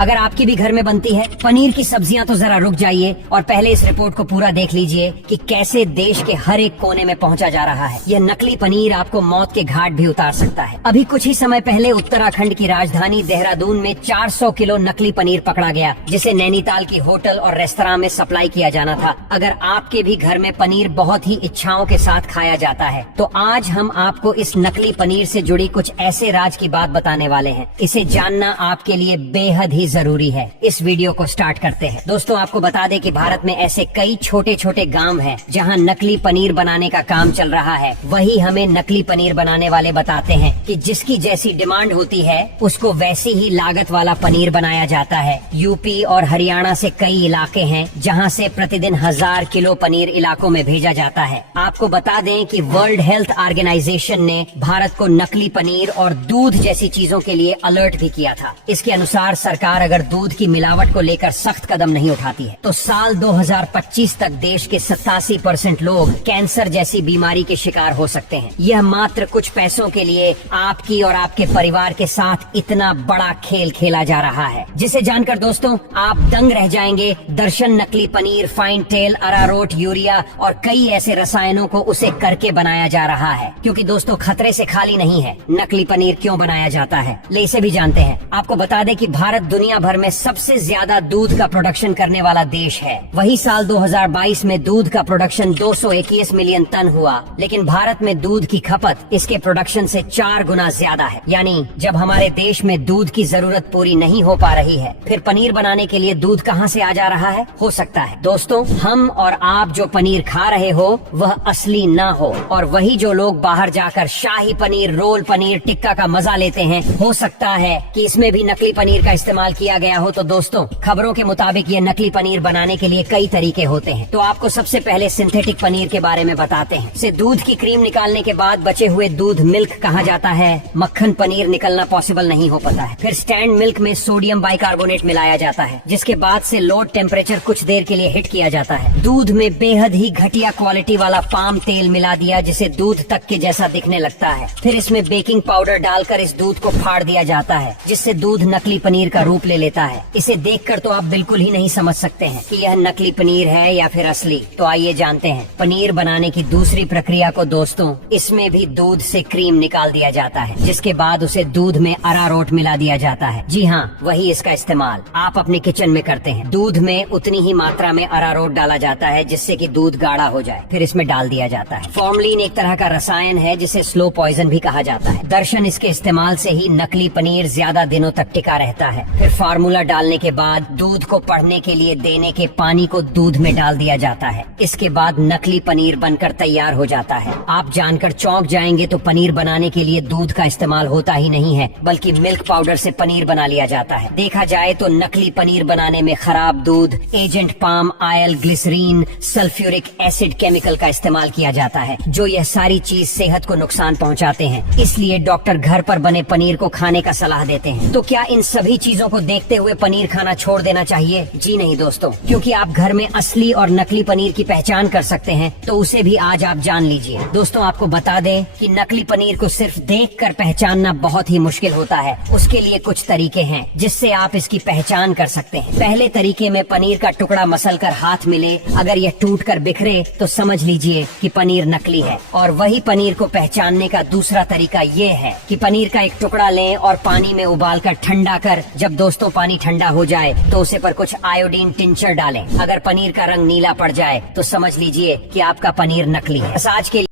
अगर आपकी भी घर में बनती है पनीर की सब्जियां तो जरा रुक जाइए और पहले इस रिपोर्ट को पूरा देख लीजिए कि कैसे देश के हर एक कोने में पहुंचा जा रहा है। यह नकली पनीर आपको मौत के घाट भी उतार सकता है। अभी कुछ ही समय पहले उत्तराखंड की राजधानी देहरादून में 400 किलो नकली पनीर पकड़ा गया, जिसे नैनीताल की होटल और रेस्तरां में सप्लाई किया जाना था। अगर आपके भी घर में पनीर बहुत ही इच्छाओं के साथ खाया जाता है तो आज हम आपको इस नकली पनीर से जुड़ी कुछ ऐसे राज की बात बताने वाले हैं। इसे जानना आपके लिए बेहद ही जरूरी है। इस वीडियो को स्टार्ट करते हैं। दोस्तों, आपको बता दें कि भारत में ऐसे कई छोटे छोटे गांव हैं जहां नकली पनीर बनाने का काम चल रहा है। वही हमें नकली पनीर बनाने वाले बताते हैं कि जिसकी जैसी डिमांड होती है उसको वैसी ही लागत वाला पनीर बनाया जाता है। यूपी और हरियाणा से कई इलाके हैं जहां से प्रतिदिन 1000 किलो पनीर इलाकों में भेजा जाता है। आपको बता दें कि वर्ल्ड हेल्थ ऑर्गेनाइजेशन ने भारत को नकली पनीर और दूध जैसी चीजों के लिए अलर्ट भी किया था। इसके अनुसार सरकार अगर दूध की मिलावट को लेकर सख्त कदम नहीं उठाती है तो साल 2025 तक देश के 87% लोग कैंसर जैसी बीमारी के शिकार हो सकते हैं। यह मात्र कुछ पैसों के लिए आपकी और आपके परिवार के साथ इतना बड़ा खेल खेला जा रहा है, जिसे जानकर दोस्तों आप दंग रह जाएंगे। दर्शन नकली पनीर, फाइन टेल, अरारोट, यूरिया और कई ऐसे रसायनों को उसे करके बनाया जा रहा है। क्योंकि दोस्तों खतरे से खाली नहीं है। नकली पनीर क्यों बनाया जाता है, ले इसे भी जानते हैं। आपको बता दें कि भारत दुनिया भर में सबसे ज्यादा दूध का प्रोडक्शन करने वाला देश है। वही साल 2022 में दूध का प्रोडक्शन 221 मिलियन टन हुआ, लेकिन भारत में दूध की खपत इसके प्रोडक्शन से 4 गुना ज्यादा है। यानी जब हमारे देश में दूध की जरूरत पूरी नहीं हो पा रही है, फिर पनीर बनाने के लिए दूध कहाँ से आ जा रहा है? हो सकता है दोस्तों हम और आप जो पनीर खा रहे हो वह असली ना हो, और वही जो लोग बाहर जाकर शाही पनीर, रोल पनीर, टिक्का का मजा लेते हैं, हो सकता है कि इसमें भी नकली पनीर का इस्तेमाल किया गया हो। तो दोस्तों खबरों के मुताबिक ये नकली पनीर बनाने के लिए कई तरीके होते हैं। तो आपको सबसे पहले सिंथेटिक पनीर के बारे में बताते हैं। इसे दूध की क्रीम निकालने के बाद बचे हुए दूध मिल्क कहा जाता है। मक्खन पनीर निकलना पॉसिबल नहीं हो पाता है। फिर स्टैंड मिल्क में सोडियम बाइकार्बोनेट मिलाया जाता है, जिसके बाद से लो टेम्परेचर कुछ देर के लिए हिट किया जाता है। दूध में बेहद ही घटिया क्वालिटी वाला पाम तेल मिला दिया, जिसे दूध तक के जैसा दिखने लगता है। फिर इसमें बेकिंग पाउडर डालकर इस दूध को फाड़ दिया जाता है, जिससे दूध नकली पनीर का रूप ले लेता है। इसे देखकर तो आप बिल्कुल ही नहीं समझ सकते हैं कि यह नकली पनीर है या फिर असली। तो आइए जानते हैं पनीर बनाने की दूसरी प्रक्रिया को। दोस्तों इसमें भी दूध से क्रीम निकाल दिया जाता है, जिसके बाद उसे दूध में अरारोट मिला दिया जाता है। जी हाँ, वही इसका इस्तेमाल आप अपने किचन में करते हैं। दूध में उतनी ही मात्रा में अरारोट डाला जाता है जिससे कि दूध गाढ़ा हो जाए। फिर इसमें डाल दिया जाता है फॉर्मलिन, एक तरह का रसायन है जिसे स्लो पॉइजन भी कहा जाता है। दर्शन इसके इस्तेमाल से ही नकली पनीर ज्यादा दिनों तक टिका रहता है। फिर फार्मूला डालने के बाद दूध को बढ़ने के लिए देने के पानी को दूध में डाल दिया जाता है। इसके बाद नकली पनीर बनकर तैयार हो जाता है। आप जानकर चौंक जाएंगे तो पनीर बनाने के लिए दूध का इस्तेमाल होता ही नहीं है, बल्कि मिल्क पाउडर से पनीर बना लिया जाता है। देखा जाए तो नकली पनीर बनाने में खराब दूध, agent palm oil, glycerine, sulphuric acid chemical का इस्तेमाल किया जाता है, जो यह सारी चीज सेहत को नुकसान पहुंचाते हैं। इसलिए डॉक्टर घर पर बने पनीर को खाने का सलाह देते हैं। तो क्या इन सभी चीजों को देखते हुए पनीर खाना छोड़ देना चाहिए? जी नहीं दोस्तों, क्योंकि आप घर में असली और नकली पनीर की पहचान कर सकते हैं, तो उसे भी आज आप जान लीजिए। दोस्तों आपको बता दें कि नकली पनीर को सिर्फ देखकर पहचानना बहुत ही मुश्किल होता है। उसके लिए कुछ तरीके हैं जिससे आप इसकी पहचान कर सकते हैं। पहले तरीके में पनीर का टुकड़ा मसल कर हाथ मिले, अगर यह टूट कर बिखरे तो समझ लीजिए कि पनीर नकली है। और वही पनीर को पहचानने का दूसरा तरीका ये है कि पनीर का एक टुकड़ा लें और पानी में उबालकर ठंडा कर, जब दोस्तों पानी ठंडा हो जाए तो उसे पर कुछ आयोडीन टिंचर डालें। अगर पनीर का रंग नीला पड़ जाए तो समझ लीजिए कि आपका पनीर नकली है। आज के